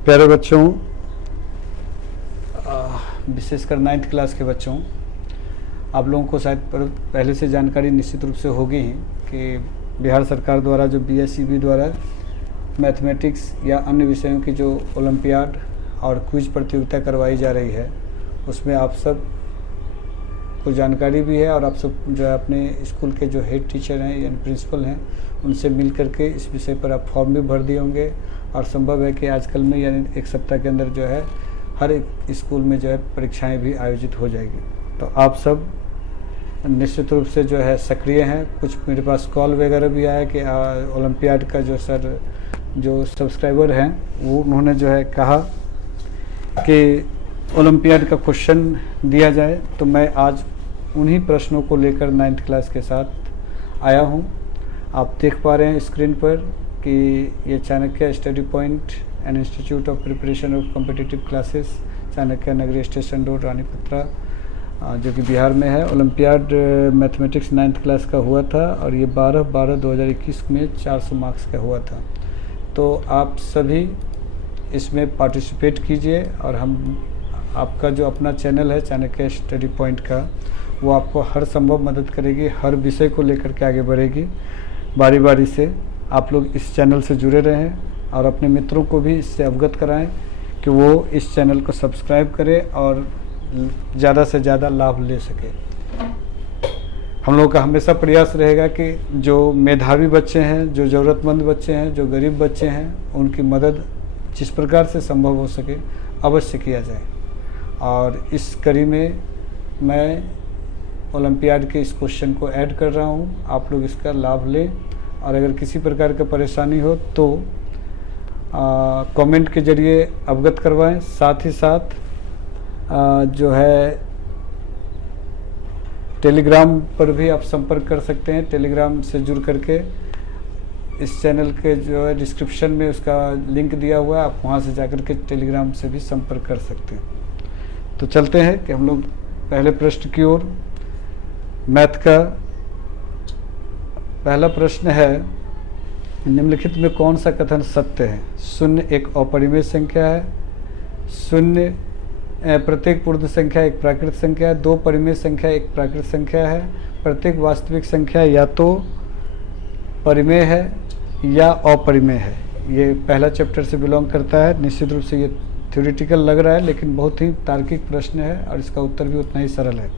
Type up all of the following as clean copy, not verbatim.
प्यारे बच्चों, विशेषकर 9th क्लास के बच्चों, आप लोगों को शायद पहले से जानकारी निश्चित रूप से होगी ही कि बिहार सरकार द्वारा जो BSEB द्वारा मैथमेटिक्स या अन्य विषयों की जो ओलंपियाड और क्विज प्रतियोगिता करवाई जा रही है, उसमें आप सब को जानकारी भी है और आप सब जो है अपने स्कूल के जो हेड टीचर हैं यानी प्रिंसिपल हैं, उनसे मिल करके इस विषय पर आप फॉर्म भी भर दिए होंगे। और संभव है कि आजकल में यानी एक सप्ताह के अंदर जो है हर एक स्कूल में जो है परीक्षाएं भी आयोजित हो जाएगी। तो आप सब निश्चित रूप से जो है सक्रिय हैं। कुछ मेरे पास कॉल वगैरह भी आया कि ओलंपियाड का जो सर जो सब्सक्राइबर हैं वो उन्होंने जो है कहा कि ओलंपियाड का क्वेश्चन दिया जाए, तो मैं आज उन्हीं प्रश्नों को लेकर 9th क्लास के साथ आया हूं। आप देख पा रहे हैं स्क्रीन पर कि ये Chanakya study point and institute of preparation of competitive classes, Chanakya नगरी स्टेशन रोड, रानीपत्रा, जो कि बिहार में है। ओलंपियाड मैथमेटिक्स 9th क्लास का हुआ था और ये 12/12/2021 में 400 मार्क्स का हुआ था। तो आप सभी इसमें पार्टिसिपेट कीजिए और आपका जो अपना चैनल है चाणक्य स्टडी पॉइंट का, वो आपको हर संभव मदद करेगी, हर विषय को लेकर के आगे बढ़ेगी। बारी बारी से आप लोग इस चैनल से जुड़े रहें और अपने मित्रों को भी इससे अवगत कराएं कि वो इस चैनल को सब्सक्राइब करें और ज़्यादा से ज़्यादा लाभ ले सके। हम लोगों का हमेशा प्रयास रहेगा कि जो मेधावी बच्चे हैं, जो ज़रूरतमंद बच्चे हैं, जो गरीब बच्चे हैं, उनकी मदद जिस प्रकार से संभव हो सके अवश्य किया जाए। और इस कड़ी में मैं ओलंपियाड के इस क्वेश्चन को ऐड कर रहा हूँ। आप लोग इसका लाभ लें और अगर किसी प्रकार का परेशानी हो तो कमेंट के जरिए अवगत करवाएं। साथ ही साथ जो है टेलीग्राम पर भी आप संपर्क कर सकते हैं। टेलीग्राम से जुड़ करके इस चैनल के जो है डिस्क्रिप्शन में उसका लिंक दिया हुआ है, आप वहाँ से जाकर के टेलीग्राम से भी संपर्क कर सकते हैं। तो चलते हैं कि हम लोग पहले प्रश्न की ओर। मैथ का पहला प्रश्न है, निम्नलिखित में कौन सा कथन सत्य है? 0 एक अपरिमेय संख्या है, 0 प्रत्येक पूर्ण संख्या एक प्राकृत संख्या है, 2 परिमेय संख्या एक प्राकृत संख्या है, प्रत्येक वास्तविक संख्या या तो परिमेय है या अपरिमेय है। ये पहला चैप्टर से बिलोंग करता है। निश्चित रूप से ये थ्योरेटिकल लग रहा है लेकिन बहुत ही तार्किक प्रश्न है और इसका उत्तर भी उतना ही सरल है।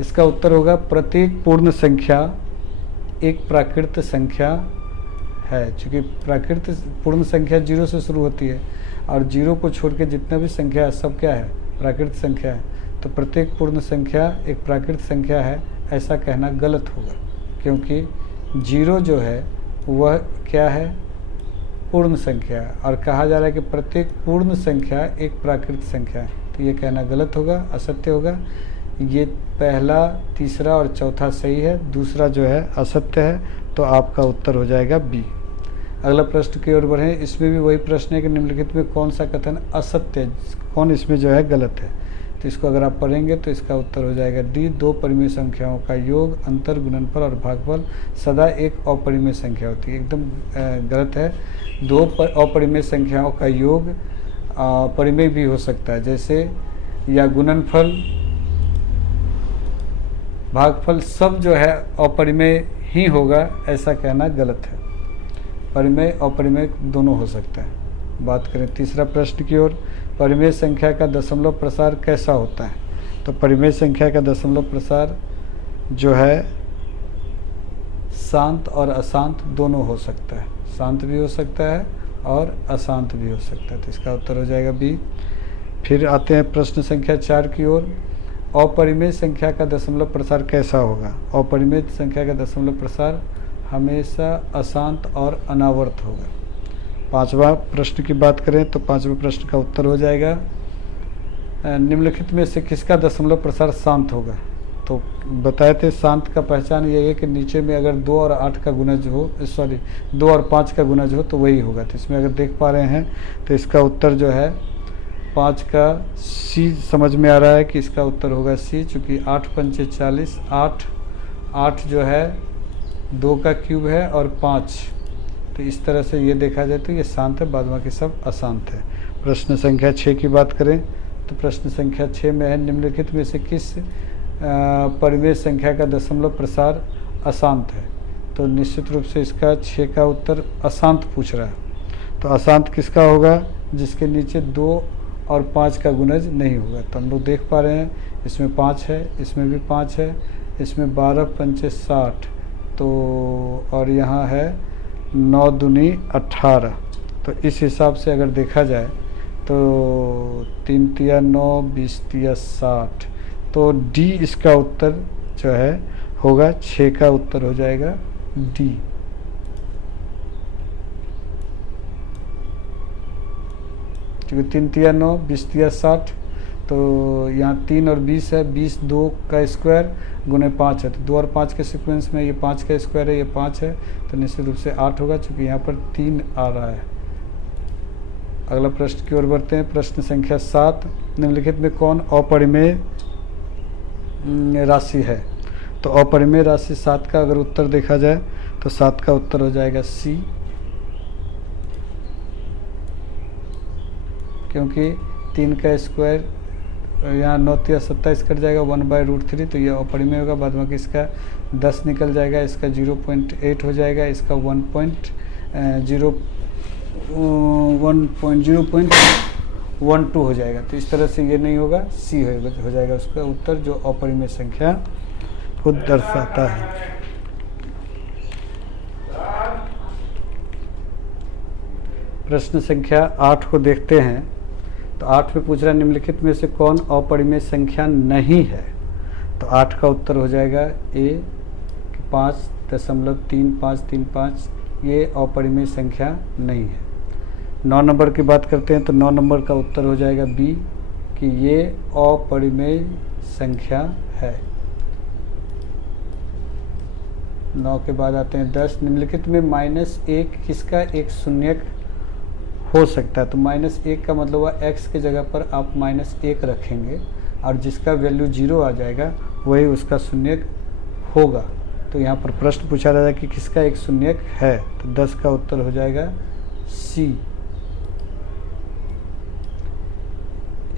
इसका उत्तर होगा प्रत्येक पूर्ण संख्या एक प्राकृत संख्या है। चूँकि प्राकृत पूर्ण संख्या 0 से शुरू होती है और 0 को छोड़ के जितना भी संख्या है सब क्या है? प्राकृत संख्या है। तो प्रत्येक पूर्ण संख्या एक प्राकृत संख्या है, ऐसा कहना गलत होगा, क्योंकि 0 जो है वह क्या है? पूर्ण संख्या है और कहा जा रहा है कि प्रत्येक पूर्ण संख्या एक प्राकृत संख्या है। तो ये कहना गलत होगा, असत्य होगा। ये पहला, तीसरा और चौथा सही है, दूसरा जो है असत्य है। तो आपका उत्तर हो जाएगा बी। अगला प्रश्न की ओर बढ़ें। इसमें भी वही प्रश्न है कि निम्नलिखित में कौन सा कथन असत्य है, कौन इसमें जो है गलत है। तो इसको अगर आप पढ़ेंगे तो इसका उत्तर हो जाएगा डी। 2 परिमेय संख्याओं का योग, अंतर, गुणनफल और भागफल सदा एक अपरिमेय संख्या होती है। एकदम गलत है। 2 अपरिमेय संख्याओं का योग परिमेय भी हो सकता है, जैसे या गुणनफल, भागफल सब जो है अपरिमेय ही होगा, ऐसा कहना गलत है। परिमेय अपरिमेय दोनों हो सकता है। बात करें तीसरा प्रश्न की ओर। परिमेय संख्या का दशमलव प्रसार कैसा होता है? तो परिमेय संख्या का दशमलव प्रसार जो है शांत और अशांत दोनों हो सकता है। शांत भी हो सकता है और अशांत भी हो सकता है। तो इसका उत्तर हो जाएगा बी। फिर आते हैं प्रश्न संख्या 4 की ओर। अपरिमेय संख्या का दशमलव प्रसार कैसा होगा? अपरिमेय संख्या का दशमलव प्रसार हमेशा अशांत और अनावर्त होगा। 5वां प्रश्न की बात करें तो 5वें प्रश्न का उत्तर हो जाएगा निम्नलिखित में से किसका दशमलव प्रसार शांत होगा? तो बताए थे शांत का पहचान ये है कि नीचे में अगर 2 और 8 का गुणज हो, 2 और 5 का गुणज हो तो वही होगा। तो इसमें अगर देख पा रहे हैं तो इसका उत्तर जो है 5 का सी समझ में आ रहा है कि इसका उत्तर होगा सी। चूँकि 8 पंचे 40, 8 जो है 2 का क्यूब है और 5, तो इस तरह से ये देखा जाए तो ये शांत है, बाद बाकी सब अशांत है। प्रश्न संख्या 6 की बात करें तो प्रश्न संख्या 6 में है, निम्नलिखित में से किस परिमेय संख्या का दशमलव प्रसार अशांत है। तो निश्चित रूप से इसका 6 का उत्तर अशांत पूछ रहा है। तो अशांत किसका होगा, जिसके नीचे 2 और 5 का गुणज नहीं होगा। तो हम लोग देख पा रहे हैं इसमें 5 है, इसमें भी 5 है, इसमें 12 पंचे 60, तो और यहाँ है 9 दूनी 18। तो इस हिसाब से अगर देखा जाए तो 3 तिया 9, 20 तिया 60, तो डी इसका उत्तर जो है होगा, 6 का उत्तर हो जाएगा डी। क्योंकि 3 तिया 9, 20 तिया 60, तो यहाँ 3 और 20 है, 20 2 का स्क्वायर गुने 5 है, तो 2 और 5 के सीक्वेंस में ये 5 का स्क्वायर है, ये 5 है, तो निश्चित रूप से 8 होगा, चूँकि यहाँ पर 3 आ रहा है। अगला प्रश्न की ओर बढ़ते हैं। प्रश्न संख्या 7, निम्नलिखित में कौन अपरिमेय राशि है। तो अपरिमेय राशि 7 का अगर उत्तर देखा जाए तो 7 का उत्तर हो जाएगा सी, क्योंकि 3 का स्क्वायर यहाँ 9 तिया 27 कट जाएगा, 1/√3, तो यह अपरिमेय होगा। बाद में इसका 10 निकल जाएगा, इसका 0.8 हो जाएगा, इसका 1.012 हो जाएगा। तो इस तरह से ये नहीं होगा, सी हो जाएगा उसका उत्तर, जो अपरिमेय संख्या को दर्शाता है। प्रश्न संख्या 8 को देखते हैं। तो 8 में पूछ रहा है, निम्नलिखित में से कौन अपरिमेय संख्या नहीं है। तो 8 का उत्तर हो जाएगा ए, 5.3535, ये अपरिमेय संख्या नहीं है। 9 नंबर की बात करते हैं तो 9 नंबर का उत्तर हो जाएगा बी, कि ये अपरिमेय संख्या है। 9 के बाद आते हैं 10, निम्नलिखित में -1 किसका एक शून्यक हो सकता है। तो -1 का मतलब हुआ x के जगह पर आप -1 रखेंगे और जिसका वैल्यू 0 आ जाएगा वही उसका शून्यक होगा। तो यहाँ पर प्रश्न पूछा जा रहा है कि किसका एक शून्यक है। तो 10 का उत्तर हो जाएगा सी।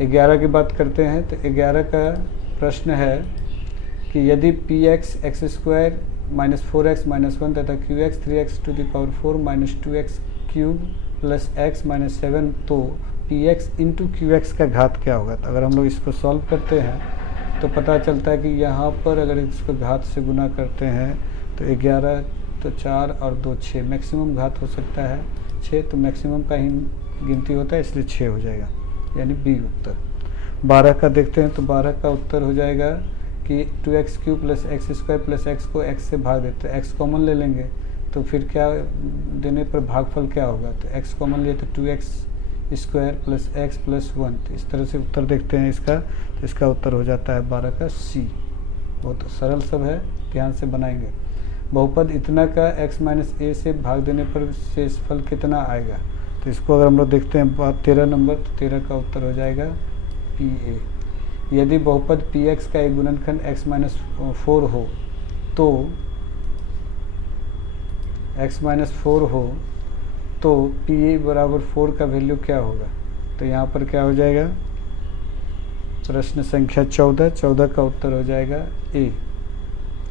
11 की बात करते हैं तो 11 का प्रश्न है कि यदि px x² -4x -1 तथा qx 3x⁴ -2x³ plus x -7, तो px इंटू qx का घात क्या होगा। तो अगर हम लोग इसको सॉल्व करते हैं तो पता चलता है कि यहाँ पर अगर इसको घात से गुना करते हैं तो 11 तो 4 और 2 6, मैक्सिमम घात हो सकता है 6, तो मैक्सिमम का ही गिनती होता है, इसलिए 6 हो जाएगा, यानी बी उत्तर। 12 का देखते हैं तो 12 का उत्तर हो जाएगा कि 2x³ plus x² plus x को x से भाग देते हैं, x कॉमन ले लेंगे तो फिर क्या देने पर भागफल क्या होगा। तो x कॉमन लिए तो 2x² प्लस x प्लस 1, तो इस तरह से उत्तर देखते हैं इसका। तो इसका उत्तर हो जाता है 12 का सी। बहुत सरल सब है, ध्यान से बनाएंगे। बहुपद इतना का x - a से भाग देने पर शेषफल कितना आएगा। तो इसको अगर हम लोग देखते हैं 13 नंबर, तो 13 का उत्तर हो जाएगा PA। यदि बहुपद PX का एक गुणनखंड x - 4 हो तो तो PA बराबर 4 का वैल्यू क्या होगा। तो यहाँ पर क्या हो जाएगा, प्रश्न संख्या 14 का उत्तर हो जाएगा A,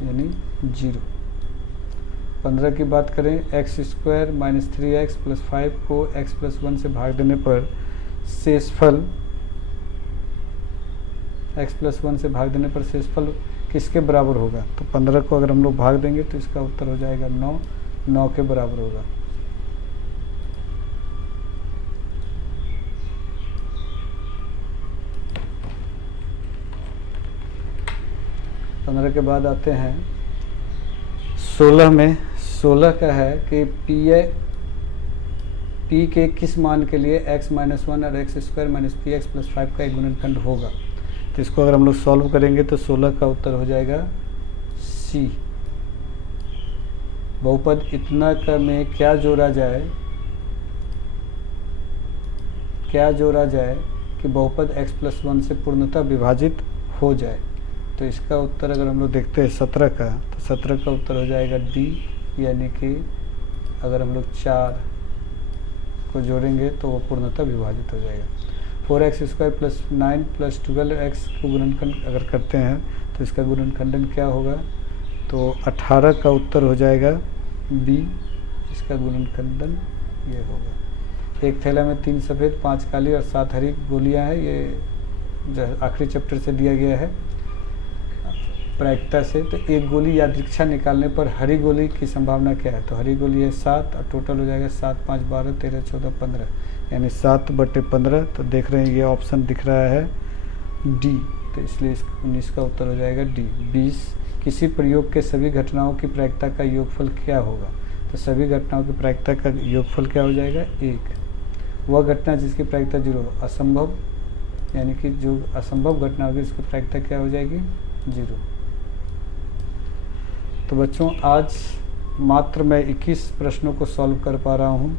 यानी 0। 15 की बात करें, x² - 3x प्लस 5 को x प्लस 1 से भाग देने पर शेषफल x प्लस 1 से भाग देने पर शेषफल किसके बराबर होगा। तो 15 को अगर हम लोग भाग देंगे तो इसका उत्तर हो जाएगा 9 के बराबर होगा। पंद्रह के बाद आते हैं 16 में। 16 का है कि P के किस मान के लिए x - 1 और x² - px प्लस 5 का एक गुणनखंड होगा। तो इसको अगर हम लोग सॉल्व करेंगे तो 16 का उत्तर हो जाएगा सी। बहुपद इतना का में क्या जोड़ा जाए कि बहुपद x प्लस 1 से पूर्णतः विभाजित हो जाए। तो इसका उत्तर अगर हम लोग देखते हैं 17 का, तो 17 का उत्तर हो जाएगा डी, यानी कि अगर हम लोग 4 को जोड़ेंगे तो वो पूर्णतः विभाजित हो जाएगा। 4x² प्लस 9 प्लस 12x को गुणनखंड अगर करते हैं तो इसका गुणनखंडन क्या होगा, तो 18 का उत्तर हो जाएगा बी, इसका गुणनखंडन ये होगा। एक थैला में 3 सफ़ेद 5 काली और 7 हरी गोलियां हैं, ये जो आखिरी चैप्टर से दिया गया है प्रायिकता से। तो एक गोली यादृच्छा निकालने पर हरी गोली की संभावना क्या है, तो हरी गोली है 7 और टोटल हो जाएगा 7 5 12 13 14 15, यानी 7/15। तो देख रहे हैं ये ऑप्शन दिख रहा है डी, तो इसलिए 19 का उत्तर हो जाएगा डी। 20 किसी प्रयोग के सभी घटनाओं की प्रायिकता का योगफल क्या होगा, तो सभी घटनाओं की प्रायिकता का योगफल क्या हो जाएगा 1। वह घटना जिसकी प्रायिकता 0 असंभव, यानी कि जो असंभव घटना होगी उसकी प्रायिकता क्या हो जाएगी 0। तो बच्चों आज मात्र मैं 21 प्रश्नों को सॉल्व कर पा रहा हूँ,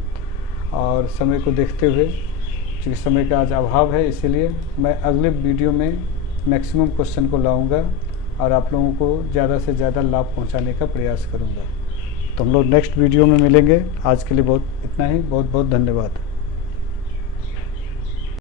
और समय को देखते हुए क्योंकि समय का आज अभाव है, इसीलिए मैं अगले वीडियो में मैक्सिमम क्वेश्चन को लाऊंगा और आप लोगों को ज़्यादा से ज़्यादा लाभ पहुंचाने का प्रयास करूंगा। तो हम लोग नेक्स्ट वीडियो में मिलेंगे। आज के लिए इतना ही। बहुत बहुत धन्यवाद।